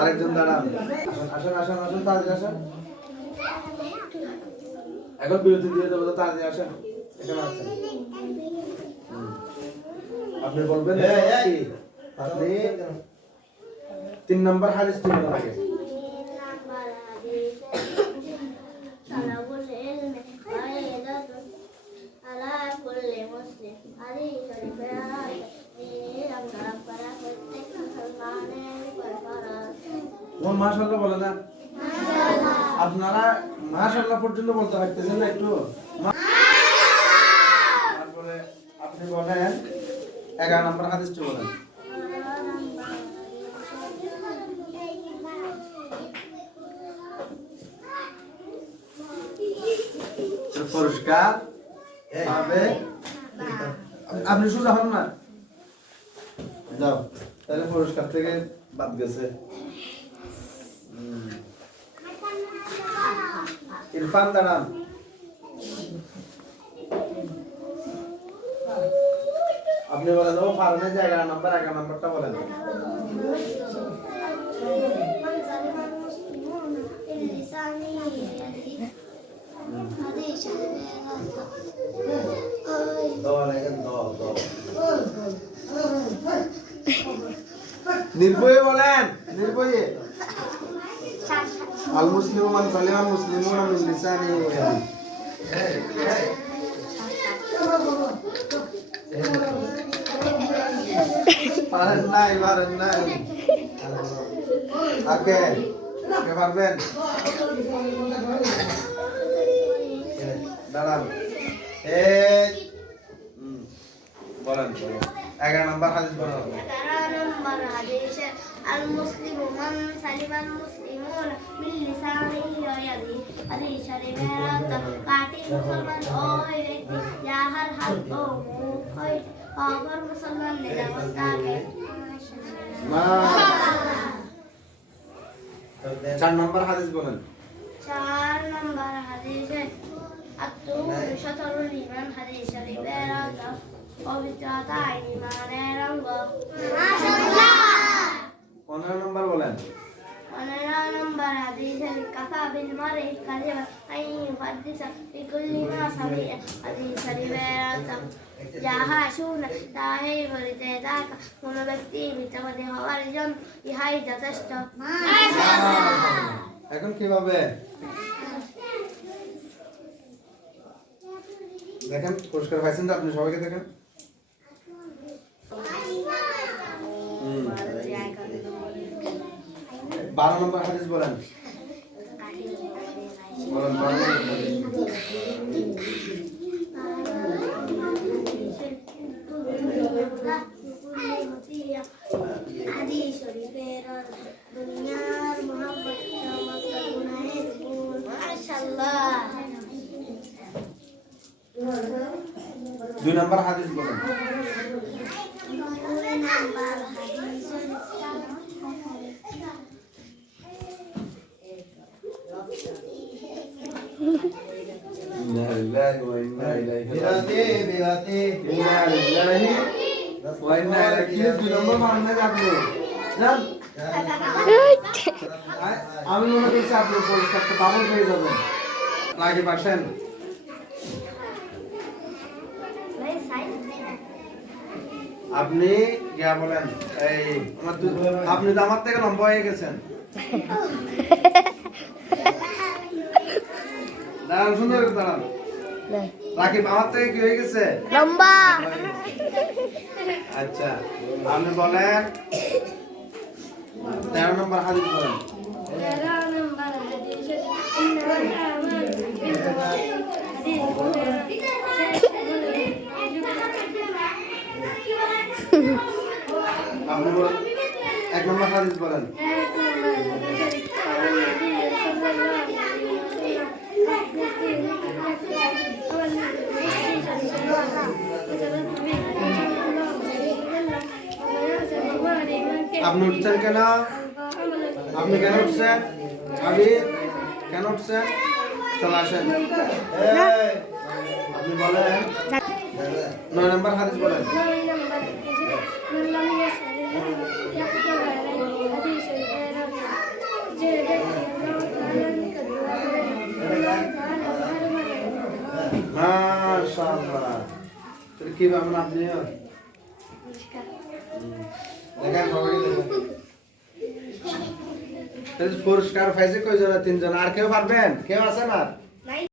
আরেকজন দাঁড়ান। আসেন আসেন আসেন তাড়াতাড়ি আসেন। এখন বিরতি দিয়ে দেবো তো তাড়াতাড়ি আসেন। এখানে আসেন। আপনি বলবেন? আপনি তিন নম্বর হারিস তিন নম্বর মাশাআল্লাহ বলে না? আপনারা মাশাআল্লাহ পর্যন্ত বলতে পারতেছেন না একটু? তারপরে আপনি বলেন এগারো নম্বর হাদিসটি বলেন। পুরস্কার পাবে আপনি সোজা হন না? যাও তাহলে পুরস্কার থেকে বাদ গেছে। ইরফান দাঁড়ান। আপনি বলে দেবো ফার্মের জায়গা নাম্বার এগারো নাম্বারটা বলেন নির্ভয়ে বলেন নির্ভয়ে। আল মুসলিম মান সালিমা মুসলিমুন মিন লিসানি ওয়া ইয়াদি পারেন নাই পারেন নাই আগে কে পারবেন দাঁড়ান এই বলেন এগারো নম্বর হাদিস বলেন এগারো নম্বর হাদিস আল মুসলিম মান সালিমা মুসলিম المسلمون من لسانه ويده هذه شريعة কাটি মুসলমান ওই ব্যক্তি যাহার হাত ও মুখ হয় অপর মুসলমান নিরাপত্তাকে চার নম্বর হাদিস বলেন চার নম্বর হাদিসে আত্মু শতরুল ইমান হাদিস শরীফের অর্থ পবিত্রতা ইমানের অঙ্গ পনেরো নম্বর বলেন পনেরো নম্বর হাদিসে কাফা বিল মারি কাযিবা আই ইউহাদ্দিসা বিকুল্লি মা সামিআ হাদিস শরীফের অর্থ যাহা শুনে তাহাই বলিতে থাকা কোন ব্যক্তি মিথ্যাবাদী হওয়ার জন্য ইহাই যথেষ্ট এখন কীভাবে দেখেন, পুরস্কার পাইছেন তো আপনি সবাইকে দেখেন। বারো নম্বর হাদিস বলেন। বলেন বারো নম্বর হাদিস। হাদিস শরীফের দুনিয়ার মোহাম্মদ সমস্ত গুনাহের গুণ মাশাআল্লাহ দুই নম্বর হাদিস বলেন দুই নাম্বার হাদিস আপনি যান আমি মনে করছি আপনি যাবেন নাকি পাচ্ছেন আপনি গিয়া বলেন এই আপনি তো আমার থেকে লম্বা হয়ে গেছেন। দাঁড়ান সুন্দর দাঁড়ান। রাকিব আমার থেকে কি হয়ে গেছে? লম্বা। আচ্ছা আপনি বলেন। তেরো নম্বর হাদিস বলেন? আপনি বলেন এক নম্বর হাদিস বলেন? আপনি উঠছেন কেন? আপনি কেন উঠছেন? আমি কেন উঠছেন? চলে আসেন। আপনি বলেন। নয় নম্বর হাদিস বলেন। মাশাআল্লাহ। কি ভাবনা আপনি দেখেন সবাইকে পুরস্কার পাইছে কয়জন তিনজন আর কেউ পারবেন কেউ আছেন আর